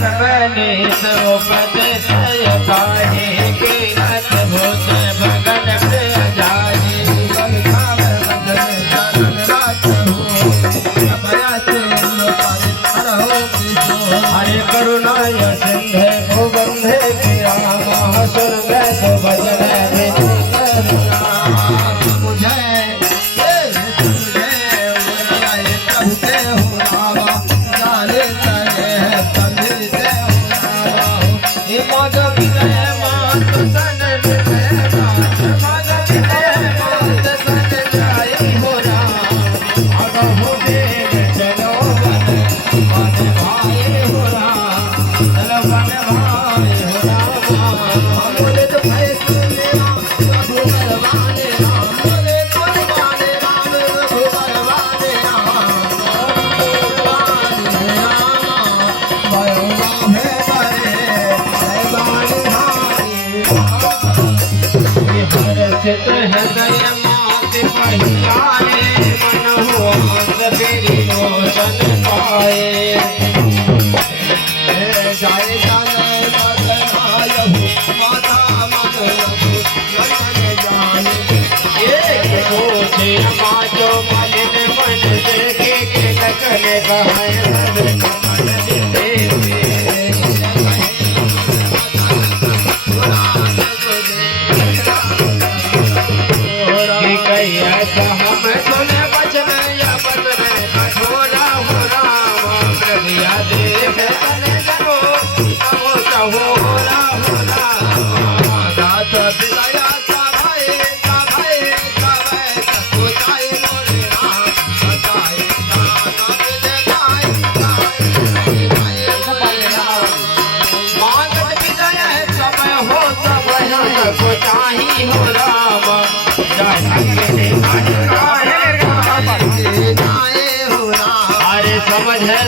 सकलेश उपदेश काहे के अद्भुत भगन प्रिय जाहे हरे करुणाय सिंधे भूबंधे गिरा स्वर्ग भजन हृदय मात पहियारे मन हुआस फिरी लोचन पाए जाए जाने बदनायहु माता मगलहु नयन जाने एक सोचे माजो मलिन मन देखे के लगन कहाय सब कमल दिसे ऐसा हम सुने बचन या बचन कठोरा हो राम प्रभुया देव तने जगो कहो चाहो राम दात दिलाया चाहे सको चाहे मोरे राम बताए दात दे गाय मांग विजय समय हो सब सको चाही हो राम अरे समझ है